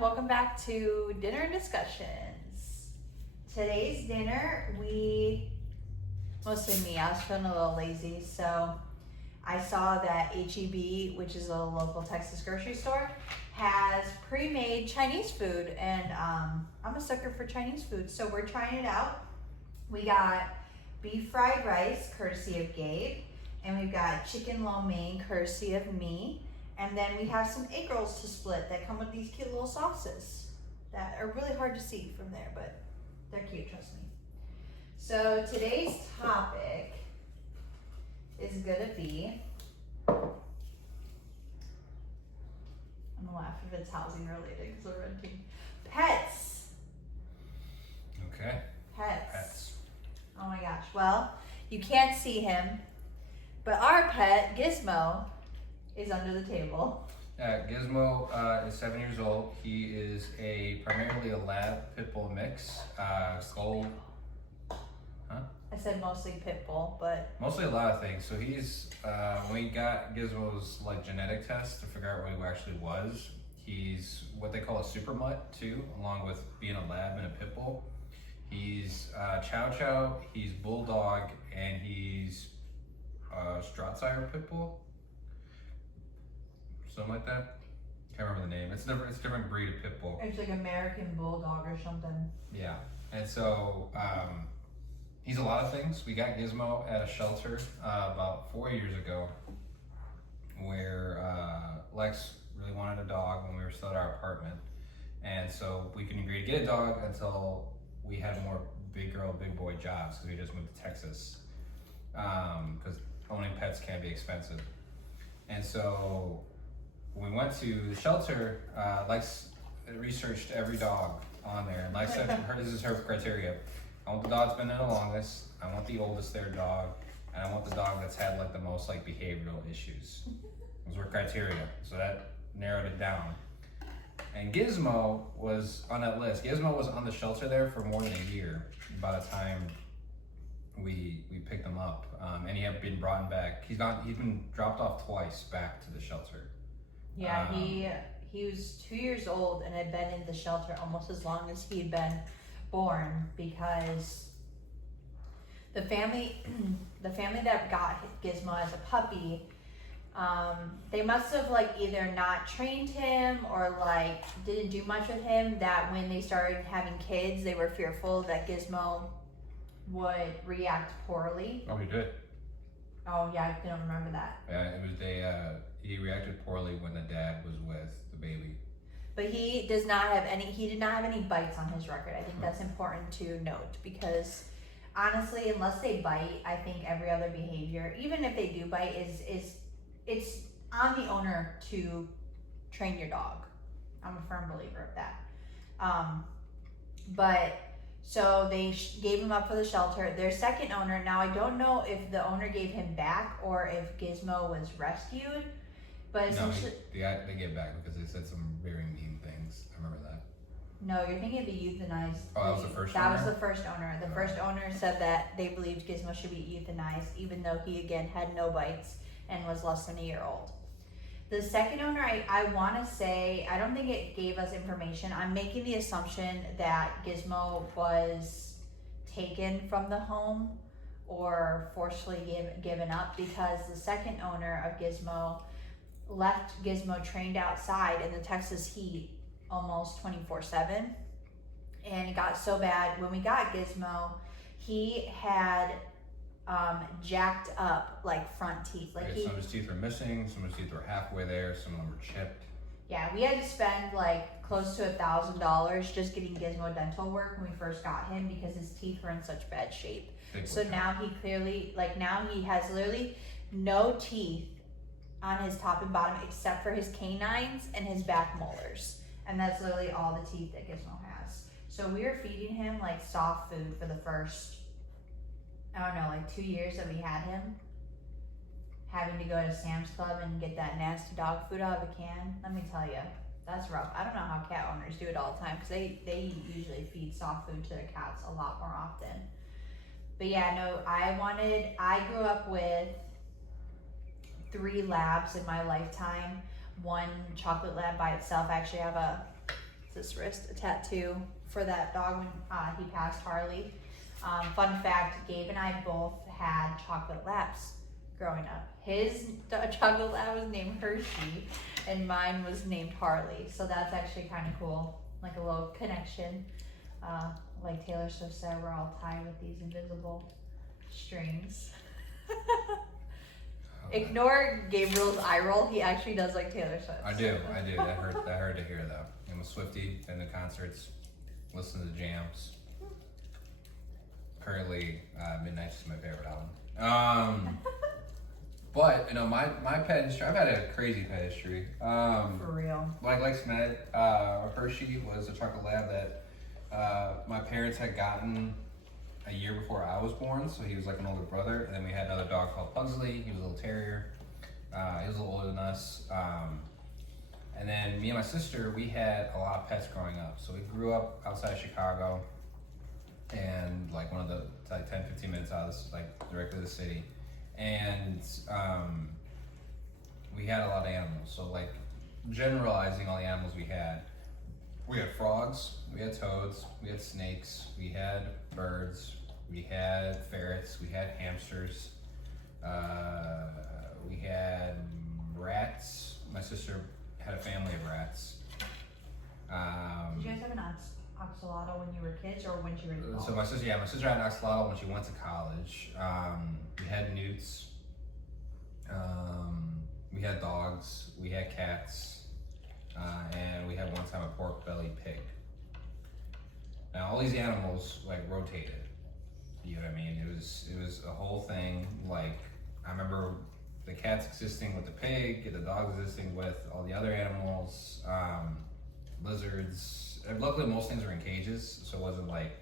welcome back to Dinner Discussions. Today's dinner, mostly me, I was feeling a little lazy, so I saw that HEB, which is a local Texas grocery store, has pre-made Chinese food, and I'm a sucker for Chinese food, so we're trying it out. We got beef fried rice, courtesy of Gabe, and we've got chicken lo mein, courtesy of me. And then we have some egg rolls to split that come with these cute little sauces that are really hard to see from there, but they're cute, trust me. So today's topic is gonna be, I'm gonna laugh if it's housing related because we're renting. Pets. Okay. Pets. Oh my gosh. Well, you can't see him, but our pet, Gizmo, is under the table. Gizmo is 7 years old. He is primarily a lab pit bull mix. Skull. Huh? I said mostly pit bull, but Mostly a lot of things. So he's when we got Gizmo's genetic test to figure out what he actually was. He's what they call a super mutt too, along with being a lab and a pit bull. He's chow chow. He's bulldog, and he's Straussire pit bull. Something like that. Can't remember the name. It's a different breed of pit bull. it's like American Bulldog or something. Yeah, and so he's a lot of things. We got Gizmo at a shelter about 4 years ago, where Lex really wanted a dog when we were still at our apartment, and so we couldn't agree to get a dog until we had more big girl, big boy jobs because we just moved to Texas. Because owning pets can be expensive, and so when we went to the shelter, Lex researched every dog on there, and Lex said this is her criteria. I want the dog that's been there the longest, I want the oldest there dog, and I want the dog that's had the most behavioral issues. Those were criteria, so that narrowed it down. And Gizmo was on that list. Gizmo was on the shelter there for more than a year by the time we picked him up, and he had been brought back. He's been dropped off twice back to the shelter. Yeah, he was 2 years old and had been in the shelter almost as long as he'd been born, because the family that got Gizmo as a puppy, they must have either not trained him or didn't do much with him, that when they started having kids they were fearful that Gizmo would react poorly. Oh, he did. Oh yeah, I don't remember that. Yeah, it was he reacted poorly when the dad was with the baby. But he did not have any bites on his record. I think that's important to note, because honestly, unless they bite, I think every other behavior, even if they do bite, is it's on the owner to train your dog. I'm a firm believer of that. But so they gave him up for the shelter. Their second owner, now I don't know if the owner gave him back or if Gizmo was rescued, but essentially... No, they gave back because they said some very mean things. I remember that. No, you're thinking of the euthanized. Oh, that was the first owner? That was the first owner. The first owner said that they believed Gizmo should be euthanized, even though he, again, had no bites and was less than a year old. The second owner, I want to say, I don't think it gave us information. I'm making the assumption that Gizmo was taken from the home or forcefully given up, because the second owner of Gizmo left Gizmo trained outside in the Texas heat almost 24/7. And it got so bad, when we got Gizmo, he had jacked up front teeth. Some of his teeth were missing, some of his teeth were halfway there, some of them were chipped. Yeah, we had to spend close to $1,000 just getting Gizmo dental work when we first got him, because his teeth were in such bad shape. So now he clearly, now he has literally no teeth on his top and bottom except for his canines and his back molars. And that's literally all the teeth that Gizmo has. So we were feeding him soft food for the first, 2 years that we had him. Having to go to Sam's Club and get that nasty dog food out of a can. Let me tell you, that's rough. I don't know how cat owners do it all the time, because they usually feed soft food to their cats a lot more often. But yeah, no, I grew up with 3 labs in my lifetime. One chocolate lab by itself. I actually have a this wrist, a tattoo for that dog when he passed, Harley. Fun fact, Gabe and I both had chocolate labs growing up. His chocolate lab was named Hershey and mine was named Harley. So that's actually kind of cool, like a little connection. Like Taylor Swift said, we're all tied with these invisible strings. Ignore Gabriel's eye roll. He actually does like Taylor Swift. I do. That hurt to hear though. I'm a Swiftie, been to concerts, listen to jams. Currently, Midnight's my favorite album. But you know, my pet history. I've had a crazy pet history. For real. Like said, Hershey was a chocolate lab that my parents had gotten a year before I was born, so he was like an older brother. And then we had another dog called Pugsley. He was a little terrier. He was a little older than us. And then me and my sister, we had a lot of pets growing up. So we grew up outside of Chicago, and like one of the like 10, 15 minutes out of this, like directly to the city. And we had a lot of animals. So like generalizing all the animals we had frogs, we had toads, we had snakes, we had birds, we had ferrets, we had hamsters, we had rats. My sister had a family of rats. Did you guys have an axolotl when you were kids or when you were adults? So my sister had an axolotl when she went to college. We had newts. We had dogs. We had cats. And we had one time a pork belly pig. Now all these animals like rotated. You know what I mean? It was a whole thing. Like I remember the cats existing with the pig, the dogs existing with all the other animals, lizards. And luckily most things were in cages, so it wasn't like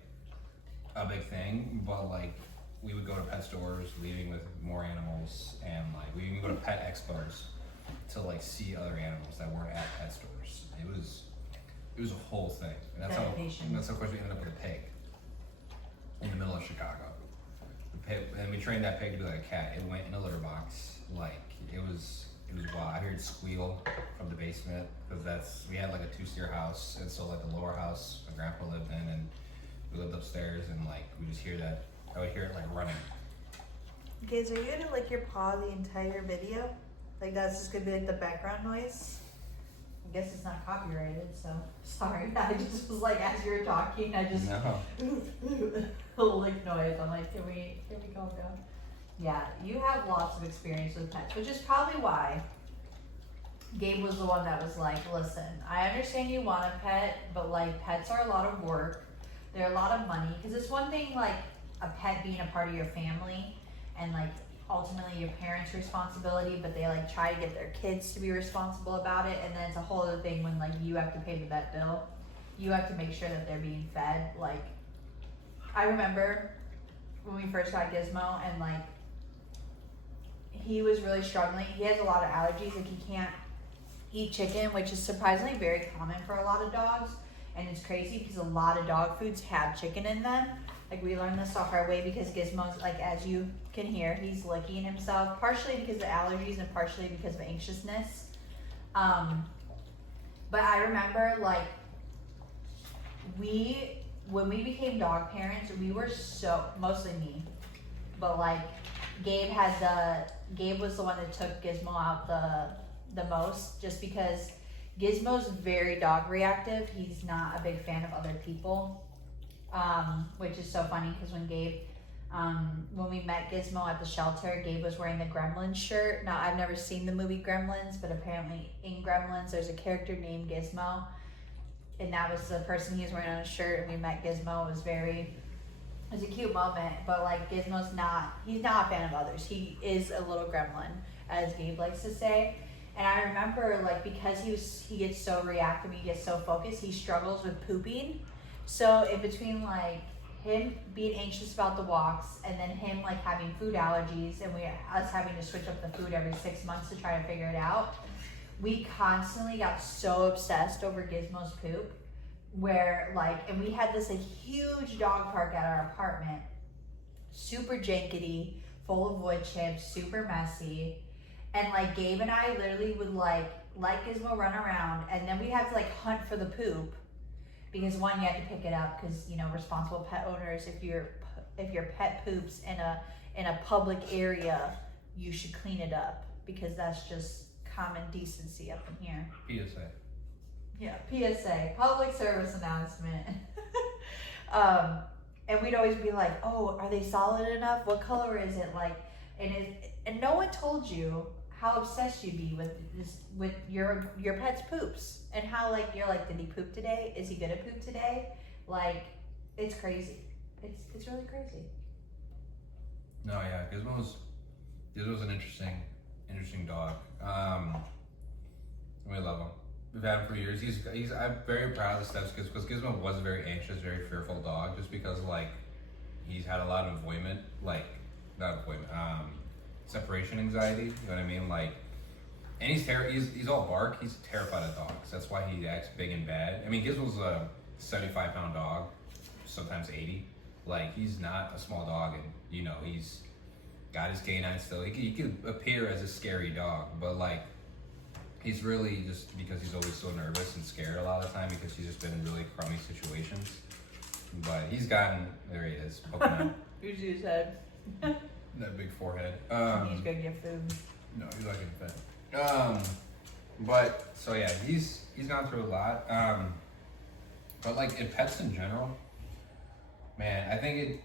a big thing. But like we would go to pet stores, leaving with more animals, and like we even go to pet expos to like see other animals that weren't at pet stores. It was a whole thing, and that's how of course we ended up with a pig in the middle of Chicago. And we trained that pig to be like a cat. It went in a litter box. Like it was wild. I heard it squeal from the basement because we had like a 2-tier house, and so like the lower house my grandpa lived in, and we lived upstairs, and like we just hear that. I would hear it like running. Guys, are you gonna like your paw the entire video? Like that's just gonna be like the background noise? I guess it's not copyrighted, so sorry. I just was like, as you were talking, I just little like noise. I'm like, can we calm down? Yeah, you have lots of experience with pets, which is probably why Gabe was the one that was like, listen, I understand you want a pet, but like pets are a lot of work. They're a lot of money, because it's one thing like a pet being a part of your family and like ultimately your parents' responsibility, but they like try to get their kids to be responsible about it, and then it's a whole other thing when like you have to pay the vet bill. You have to make sure that they're being fed. Like I remember when we first got Gizmo, and like he was really struggling. He has a lot of allergies, like he can't eat chicken, which is surprisingly very common for a lot of dogs, and it's crazy because a lot of dog foods have chicken in them. Like we learned this the hard way because Gizmo's, like as you can hear, he's licking himself, partially because of allergies and partially because of anxiousness. But I remember like when we became dog parents, we were mostly me, but like Gabe was the one that took Gizmo out the most, just because Gizmo's very dog reactive. He's not a big fan of other people. Which is so funny because when we met Gizmo at the shelter, Gabe was wearing the Gremlins shirt. Now, I've never seen the movie Gremlins, but apparently in Gremlins, there's a character named Gizmo, and that was the person he was wearing on his shirt, and we met Gizmo. It was a cute moment, but like he's not a fan of others. He is a little gremlin, as Gabe likes to say. And I remember like because he gets so reactive, he gets so focused, he struggles with pooping. So in between like him being anxious about the walks and then him like having food allergies and us having to switch up the food every 6 months to try to figure it out, we constantly got so obsessed over Gizmo's poop, where like, and we had this like huge dog park at our apartment, super jankety, full of wood chips, super messy. And like Gabe and I literally would like Gizmo run around, and then we have to like hunt for the poop. because one, you have to pick it up because, you know, responsible pet owners, if your pet poops in a public area, you should clean it up, because that's just common decency up in here. PSA. Yeah, PSA, public service announcement. And we'd always be like, oh, are they solid enough? What color is it? Like, and no one told you how obsessed you'd be with your pet's poops, and how, like, you're like, did he poop today? Is he gonna poop today? Like, it's crazy. It's really crazy. No, yeah, Gizmo's an interesting dog. We love him. We've had him for years. I'm very proud of the steps, because Gizmo was a very anxious, very fearful dog, just because, like, he's had a lot of separation anxiety. You know what I mean? Like, and he's all bark. He's terrified of dogs. That's why he acts big and bad. I mean, Gizmo's a 75-pound dog, sometimes 80. Like, he's not a small dog, and, you know, he's got his canine still. He could appear as a scary dog, but, like, he's really just, because he's always so nervous and scared a lot of the time, because he's just been in really crummy situations. But he's gotten, there he is, poking out. Here's his head. That big forehead. He's gonna get food. No, he's not getting fed. But, so yeah, he's gone through a lot. But, like, in pets in general, man, I think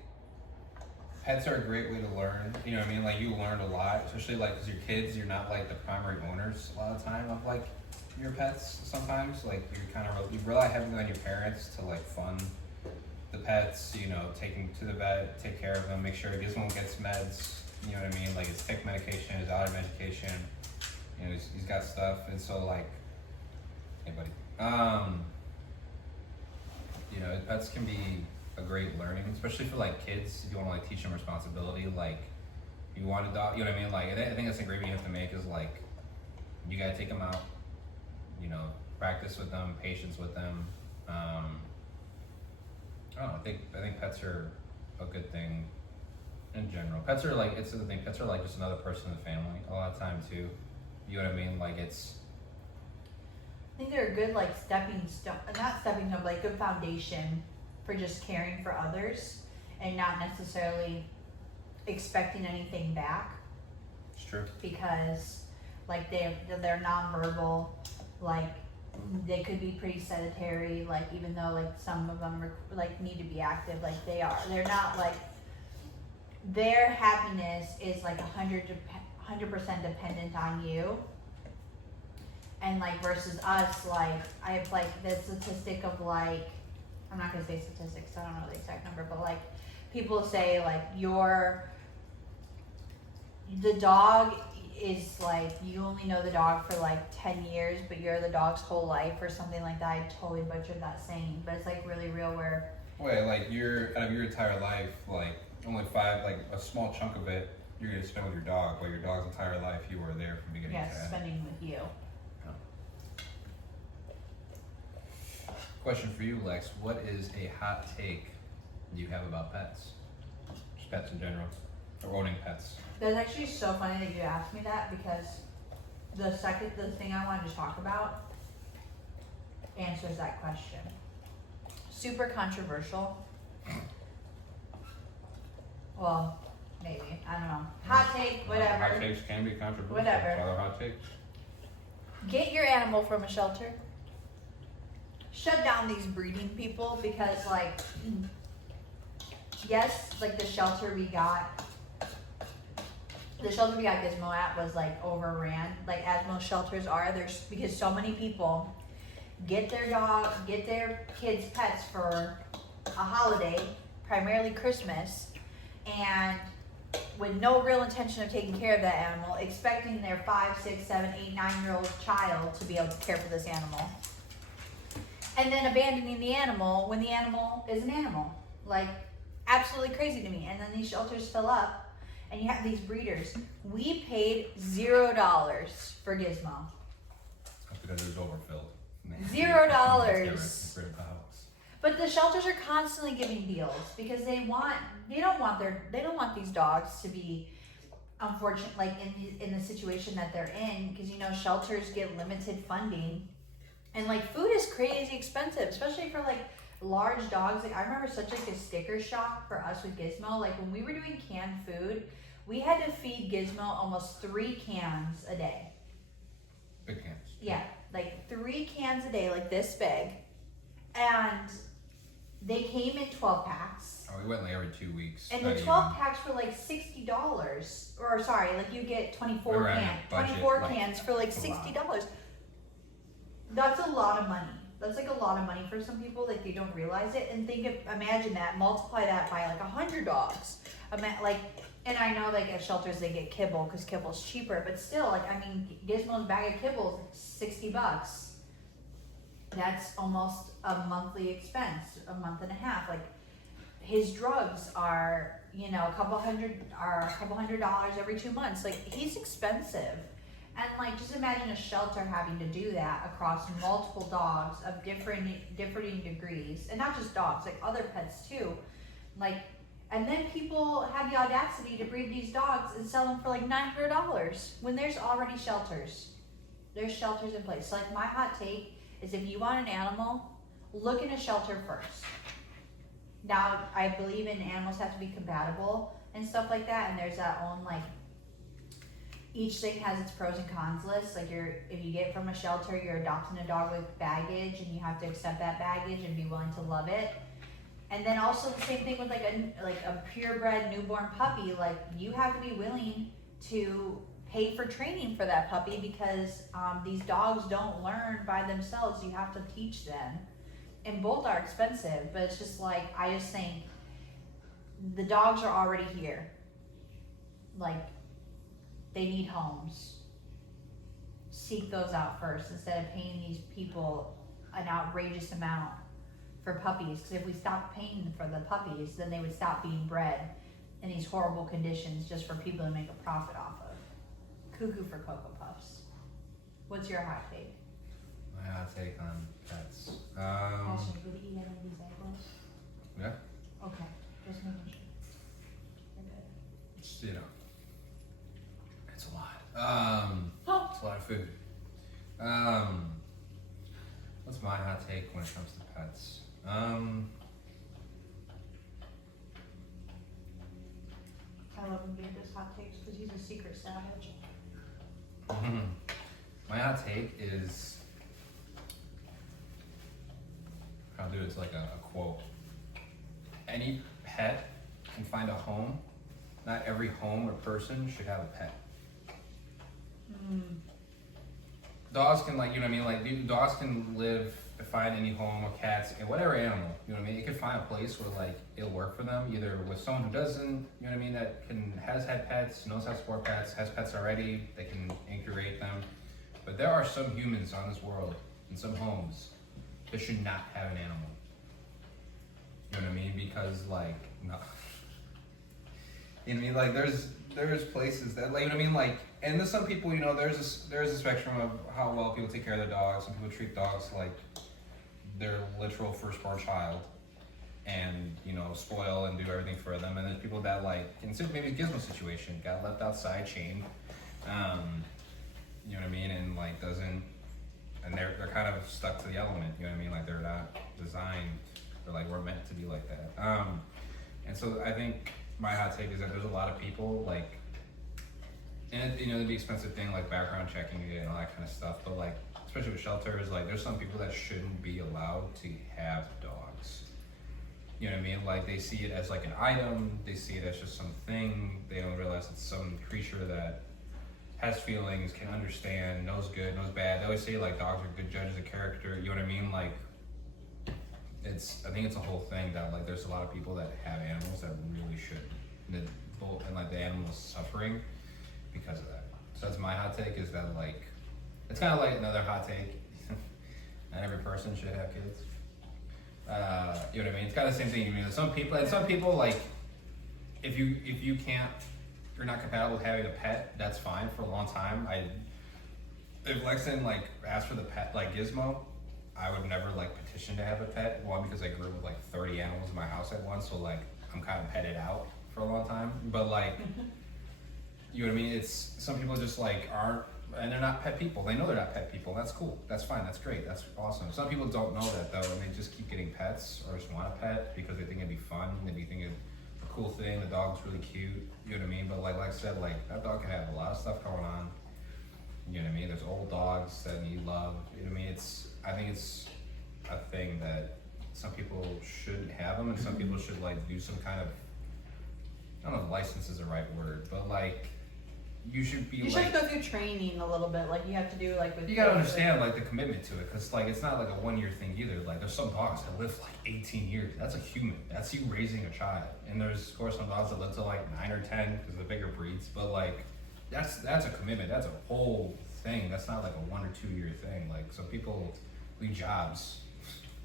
pets are a great way to learn. You know what I mean? Like, you learn a lot, especially, like, because your kids, you're not, like, the primary owners a lot of the time of, like, your pets sometimes. Like, you rely heavily on your parents to, like, fund the pets, you know, take them to the vet, take care of them, make sure Gizmo gets meds, you know what I mean? Like, his tick medication, his allergy medication, you know, he's got stuff. And so, like, hey, buddy. You know, pets can be a great learning, especially for, like, kids. If you want to, like, teach them responsibility, like, you want a dog, you know what I mean? Like, I think that's a great thing you have to make, is, like, you gotta take them out, you know, practice with them, patience with them. I don't know, I think pets are a good thing in general. Pets are, like, it's the thing, pets are, like, just another person in the family a lot of time too. You know what I mean? Like, it's, I think they're a good, like, not stepping stone, but, like, good foundation for just caring for others and not necessarily expecting anything back. it's true. Because, like, they're nonverbal, like, they could be pretty sedentary, like, even though, like, some of them like need to be active, like, they're not, like, their happiness is, like, 100% dependent on you. And, like, versus us, like, I have, like, the statistic of, like, I'm not gonna say statistics, I don't know the exact number, but, like, people say, like, the dog is, like, you only know the dog for, like, 10 years, but you're the dog's whole life, or something like that. I totally butchered that saying, but it's, like, really real, where, Wait, like, out of your entire life, like, only a small chunk of it you're gonna spend with your dog, but your dog's entire life you were there from beginning to end. spending with you. Question for you, Lex. What is a hot take you have about pets? Just pets in general, or owning pets. That's actually so funny that you asked me that, because the thing I wanted to talk about answers that question. Super controversial. Well, maybe, I don't know. Hot take, whatever. Hot takes can be controversial. Whatever. Other hot takes. Get your animal from a shelter. Shut down these breeding people, because, like, yes, like, the shelter we got Gizmo at was, like, overran, like, as most shelters are. There's, because so many people get their kids' pets for a holiday, primarily Christmas, and with no real intention of taking care of that animal, expecting their 5, 6, 7, 8, 9-year-old child to be able to care for this animal. And then abandoning the animal when the animal is an animal. Like, absolutely crazy to me. And then these shelters fill up, and you have these breeders. We paid $0 for Gizmo. That's because it was overfilled. $0. Get rid of the house. But the shelters are constantly giving deals, because they don't want these dogs to be unfortunate, like, in the situation that they're in, because, you know, shelters get limited funding And like food is crazy expensive, especially for like large dogs. Like I remember such like a sticker shock for us with Gizmo. Like when we were doing canned food, we had to feed Gizmo almost 3 cans a day. Big cans. Yeah, like 3 cans a day, like this big. And they came in 12 packs. Oh, we went like every 2 weeks. And the 12 packs were like $60. Or sorry, like you get 24 cans for like $60. That's a lot of money. That's like a lot of money for some people, like they don't realize it. And imagine that, multiply that by like 100 dogs. And I know like at shelters they get kibble because kibble's cheaper, but still, like I mean, Gizmo's bag of kibble is $60. That's almost a monthly expense, a month and a half. Like his drugs are, you know, a couple hundred dollars every 2 months. Like he's expensive. And like just imagine a shelter having to do that across multiple dogs of differing degrees, and not just dogs, like other pets too. Like, and then people have the audacity to breed these dogs and sell them for like $900 when there's already shelters. There's shelters in place. So like my hot take is if you want an animal, look in a shelter first. Now I believe in animals have to be compatible and stuff like that, and there's that own like each thing has its pros and cons list. Like if you get from a shelter, you're adopting a dog with baggage and you have to accept that baggage and be willing to love it. And then also the same thing with like a purebred newborn puppy. Like you have to be willing to pay for training for that puppy because these dogs don't learn by themselves. You have to teach them. And both are expensive, but it's just like, I just think the dogs are already here. Like, they need homes. Seek those out first instead of paying these people an outrageous amount for puppies. Because if we stopped paying for the puppies, then they would stop being bred in these horrible conditions just for people to make a profit off of. Cuckoo for Cocoa Puffs. What's your hot take? My hot take on pets. Actually, would he eat any of these apples? Yeah. Okay, just making sure. You're good. It's, you know, it's a lot. It's a lot of food. What's my hot take when it comes to pets? I love him being this hot takes because he's a secret savage. My hot take is, I'll do it as like a quote. Any pet can find a home. Not every home or person should have a pet. Dogs can, like, you know what I mean? Like, dogs can find any home, or cats, and whatever animal, you know what I mean? It can find a place where, like, it'll work for them, either with someone who doesn't, you know what I mean, that has had pets, knows how to support pets, has pets already, they can incubate them. But there are some humans on this world, in some homes, that should not have an animal. You know what I mean? Because, like, no. You know what I mean? Like, there's places that, like, you know what I mean? Like, and there's some people, you know, there's a spectrum of how well people take care of their dogs. Some people treat dogs like their literal firstborn child, and, you know, spoil and do everything for them. And there's people that, like, in maybe a Gizmo situation, got left outside, chained, you know what I mean? And, like, and they're kind of stuck to the element, you know what I mean? Like, they're not designed, or like, we're meant to be like that. And so I think my hot take is that there's a lot of people, like, and, you know, it'd be an expensive thing, like background checking and all that kind of stuff, but, like, especially with shelters, like, there's some people that shouldn't be allowed to have dogs. You know what I mean? Like, they see it as like an item, they see it as just something, they don't realize it's some creature that has feelings, can understand, knows good, knows bad. They always say, like, dogs are good judges of character, you know what I mean? Like, I think it's a whole thing that, like, there's a lot of people that have animals that really shouldn't. And like, the animal is suffering because of that. So that's my hot take, is that, like, it's kind of like another hot take. Not every person should have kids. You know what I mean? It's kind of the same thing. You mean, some people, like, if you can't, you're not compatible with having a pet, that's fine. For a long time, if Lexington, like, asked for the pet, like Gizmo, I would never, like, petition to have a pet. One, because I grew up with, like, 30 animals in my house at once, so, like, I'm kind of petted out for a long time. But, like, you know what I mean? It's, some people just, like, aren't, and they're not pet people. They know they're not pet people. That's cool. That's fine. That's great. That's awesome. Some people don't know that though, and they just keep getting pets or just want a pet because they think it'd be fun. They think it's a cool thing. The dog's really cute. You know what I mean? But like I said, like that dog can have a lot of stuff going on. You know what I mean? There's old dogs that need love. You know what I mean? I think it's a thing that some people shouldn't have them, and some people should like do some kind of, I don't know if license is the right word, but like you should be you should go through training a little bit, like you have to do like with. You gotta understand like the commitment to it, because like it's not like a 1 year thing either. Like there's some dogs that live like 18 years. That's a human. That's you raising a child. And there's of course some dogs that live to like 9 or 10 because of the bigger breeds. But like that's a commitment. That's a whole thing. That's not like a 1 or 2 year thing. Like some people leave jobs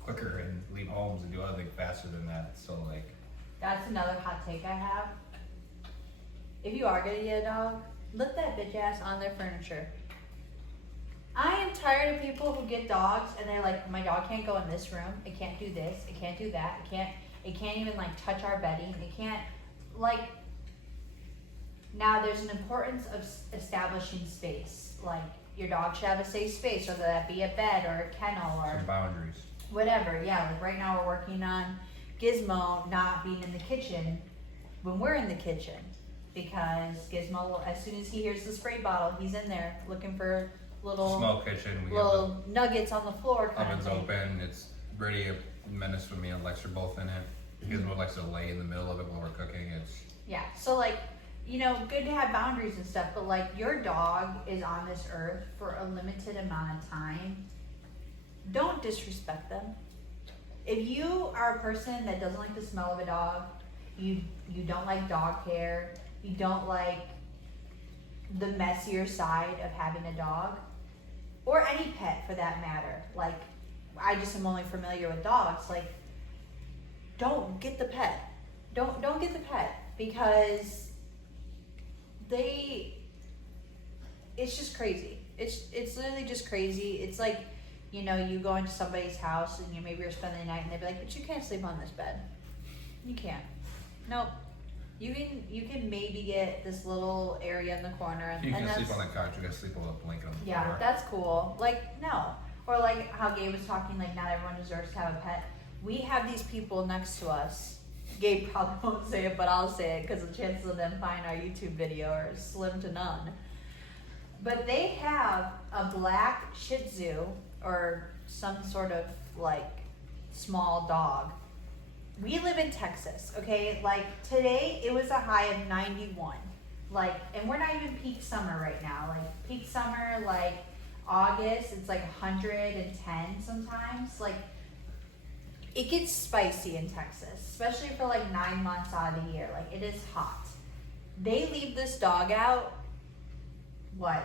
quicker and leave homes and do other things faster than that. So like that's another hot take I have. If you are gonna get a dog, let that bitch ass on their furniture. I am tired of people who get dogs and they're like, my dog can't go in this room. It can't do this. It can't do that. It can't even like touch our bedding. It can't like. Now there's an importance of establishing space. Like your dog should have a safe space, whether that be a bed or a kennel or some boundaries. Whatever. Yeah. Like right now we're working on Gizmo not being in the kitchen when we're in the kitchen. Because Gizmo, as soon as he hears the spray bottle, he's in there looking for little small kitchen. We little nuggets on the floor. Oven's open. It's ready to menace for me and Lex are both in it. Gizmo likes to lay in the middle of it while we're cooking. Yeah. So like, you know, good to have boundaries and stuff, but like your dog is on this earth for a limited amount of time. Don't disrespect them. If you are a person that doesn't like the smell of a dog, you don't like dog hair. You don't like the messier side of having a dog, or any pet for that matter. Like, I just am only familiar with dogs. Like, don't get the pet. Don't get the pet because it's just crazy. It's literally just crazy. It's like, you know, you go into somebody's house and maybe you're spending the night and they'd be like, but you can't sleep on this bed. You can't. Nope. You can maybe get this little area in the corner and you can that's, sleep on the couch. You can sleep on a blanket on the yeah, floor. that's cool. Like no, or like how Gabe was talking. Like not everyone deserves to have a pet. We have these people next to us. Gabe probably won't say it, but I'll say it because the chances of them finding our YouTube video are slim to none. But they have a black Shih Tzu or some sort of like small dog. We live in Texas, okay? Like today it was a high of 91. Like, and we're not even peak summer right now. Like peak summer, like August, it's like 110 sometimes. Like it gets spicy in Texas, especially for like 9 months out of the year. Like it is hot. They leave this dog out, like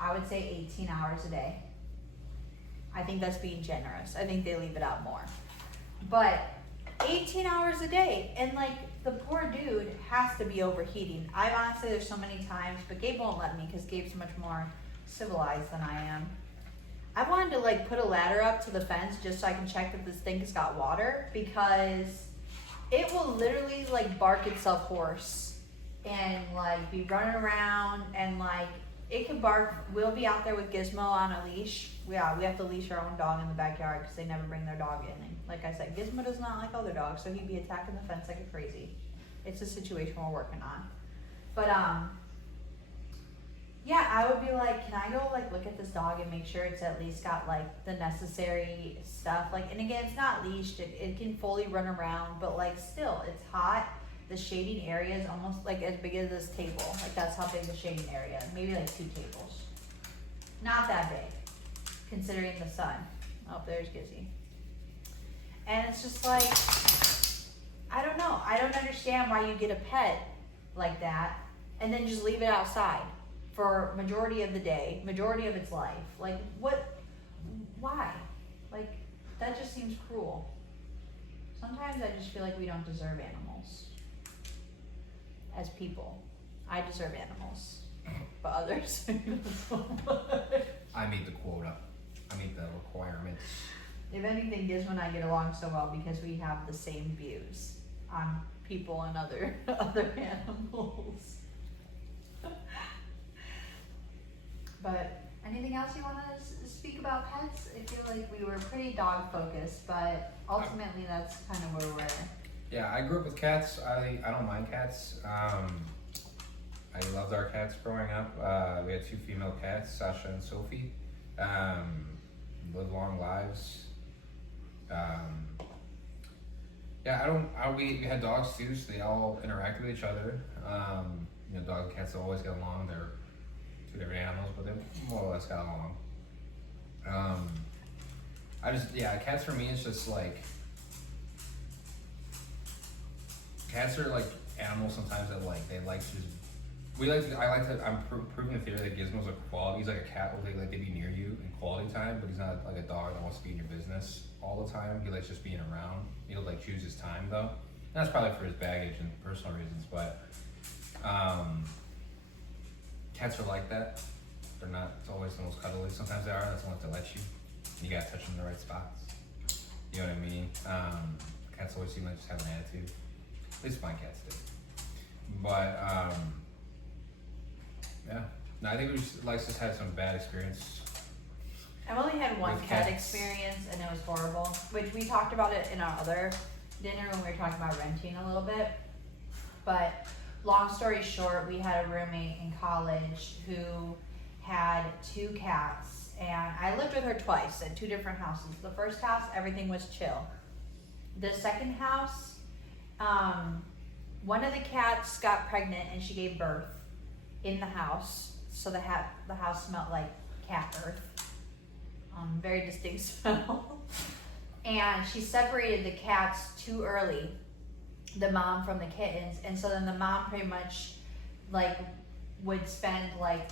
I would say 18 hours a day. I think that's being generous. I think they leave it out more. But 18 hours a day, and like the poor dude has to be overheating. I've honestly, there's so many times, but Gabe won't let me because Gabe's much more civilized than I am. I wanted to like put a ladder up to the fence just so I can check that this thing has got water, because it will literally like bark itself hoarse and like be running around, and like it can bark. We'll be out there with Gizmo on a leash. Yeah, we have to leash our own dog in the backyard because they never bring their dog in. And like I said, Gizmo does not like other dogs, so he'd be attacking the fence like a crazy. It's a situation we're working on. But yeah, I would be like, can I go like look at this dog and make sure it's at least got like the necessary stuff? Like, and again, it's not leashed. It can fully run around, but like still, it's hot. The shading area is almost like as big as this table. Like that's how big the shading area. Maybe like 2 tables. Not that big, considering the sun. Oh, there's Gizzy. And it's just like, I don't know. I don't understand why you get a pet like that and then just leave it outside for majority of the day, majority of its life. Like what, why? Like that just seems cruel. Sometimes I just feel like we don't deserve animals as people. I deserve animals, but others. I meet the quota. I meet the requirements. If anything, Gizmo and I get along so well because we have the same views on people and other animals. But anything else you want to speak about pets? I feel like we were pretty dog focused, but ultimately that's kind of where we're. Yeah, I grew up with cats. I don't mind cats. I loved our cats growing up. We had 2 female cats, Sasha and Sophie. Lived long lives. We had dogs too, so they all interacted with each other. Dogs and cats always get along. They're 2 different animals, but they more or less got along. Cats for me is just like, cats are like animals sometimes that like, they like to just, I'm proving the theory that Gizmo's a quality, he's like a cat will like to be near you in quality time, but he's not like a dog that wants to be in your business all the time. He likes just being around. He'll like choose his time though. And that's probably for his baggage and personal reasons, but cats are like that. They're not always the most cuddly. Sometimes they are, that's the ones that let you. You gotta touch them in the right spots. You know what I mean? Cats always seem like just have an attitude. At least my cats do. But yeah. No, I think Alexis had some bad experience. I've only had one With cat cats. experience, and it was horrible. Which we talked about it in our other dinner when we were talking about renting a little bit. But long story short, we had a roommate in college who had 2 cats, and I lived with her twice at 2 different houses. The first house, everything was chill. The second house, one of the cats got pregnant and she gave birth in the house, so the house smelled like cat earth. Very distinct smell. And she separated the cats too early, the mom from the kittens, and so then the mom pretty much like would spend like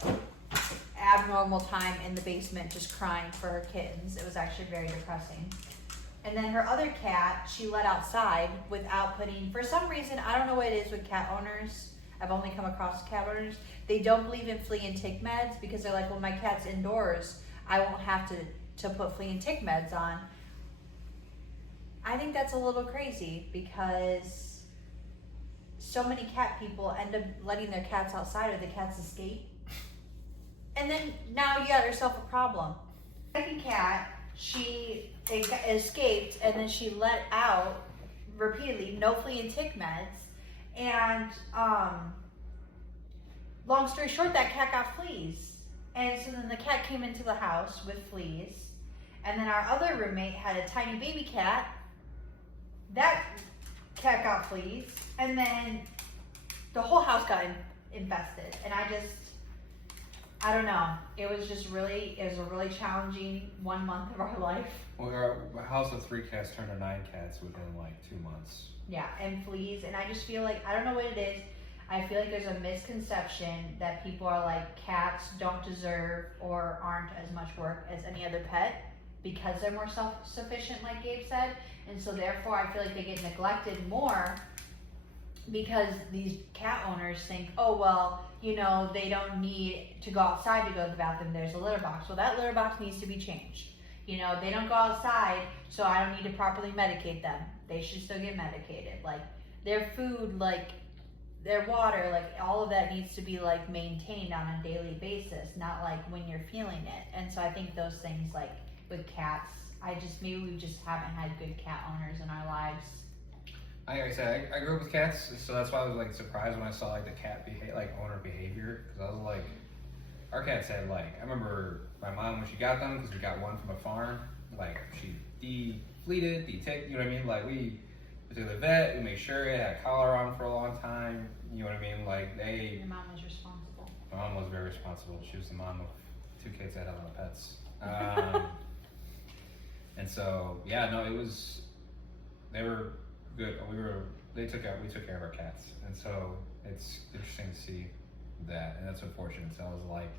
abnormal time in the basement just crying for her kittens. It was actually very depressing. And then her other cat, she let outside without putting, for some reason, I don't know what it is with cat owners. I've only come across cat owners. They don't believe in flea and tick meds because they're like, well, my cat's indoors. I won't have to put flea and tick meds on. I think that's a little crazy because so many cat people end up letting their cats outside or the cats escape. And then now you got yourself a problem. Second cat, she escaped and then she let out repeatedly, no flea and tick meds. And long story short, that cat got fleas. And so then the cat came into the house with fleas. And then our other roommate had a tiny baby cat. That cat got fleas. And then the whole house got infested. And I don't know. It was a really challenging 1 month of our life. Well, our house of 3 cats turned to 9 cats within like 2 months. Yeah, and fleas. And I just feel like, I don't know what it is. I feel like there's a misconception that people are like, cats don't deserve or aren't as much work as any other pet because they're more self-sufficient, like Gabe said. And so therefore I feel like they get neglected more because these cat owners think, oh, well, they don't need to go outside to go to the bathroom. There's a litter box. Well, that litter box needs to be changed. They don't go outside, so I don't need to properly medicate them. They should still get medicated. Like, their food, like, their water, like, all of that needs to be, like, maintained on a daily basis, not, like, when you're feeling it. And so I think those things, like, with cats, maybe we just haven't had good cat owners in our lives. Like I said, I grew up with cats, so that's why I was like surprised when I saw like the cat owner behavior, because I was like, our cats had like, I remember my mom when she got them, because we got one from a farm, like she de-fleeted, de-ticked, you know what I mean? Like we went to the vet, we made sure it had a collar on for a long time, you know what I mean? Like Your mom was responsible. My mom was very responsible. She was the mom of 2 kids that had a lot of pets. And so, yeah, no, they were good. We took care of our cats, and so it's interesting to see that, and that's unfortunate. So I was like,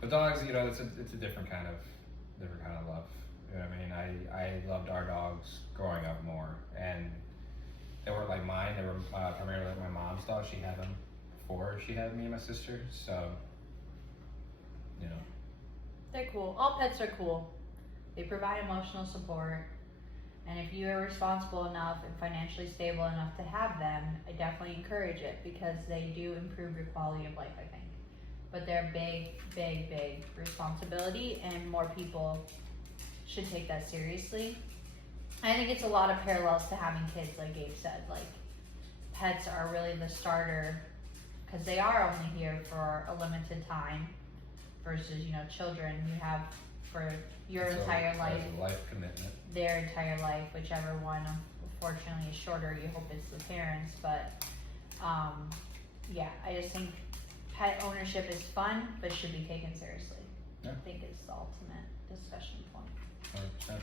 but dogs, it's a different kind of love. You know what I mean? I loved our dogs growing up more, and they weren't like mine. They were primarily like my mom's dogs. She had them before she had me and my sister. So, They're cool. All pets are cool. They provide emotional support. And if you are responsible enough and financially stable enough to have them, I definitely encourage it because they do improve your quality of life, I think. but they're big responsibility, and more people should take that seriously. I think it's a lot of parallels to having kids, like Gabe said. Like, pets are really the starter because they are only here for a limited time versus, you know, children you have for your entire life, a life commitment. their entire life, whichever one unfortunately is shorter, you hope it's the parents. But yeah, I just think pet ownership is fun but should be taken seriously. Yeah. I think it's the ultimate discussion point. 100%.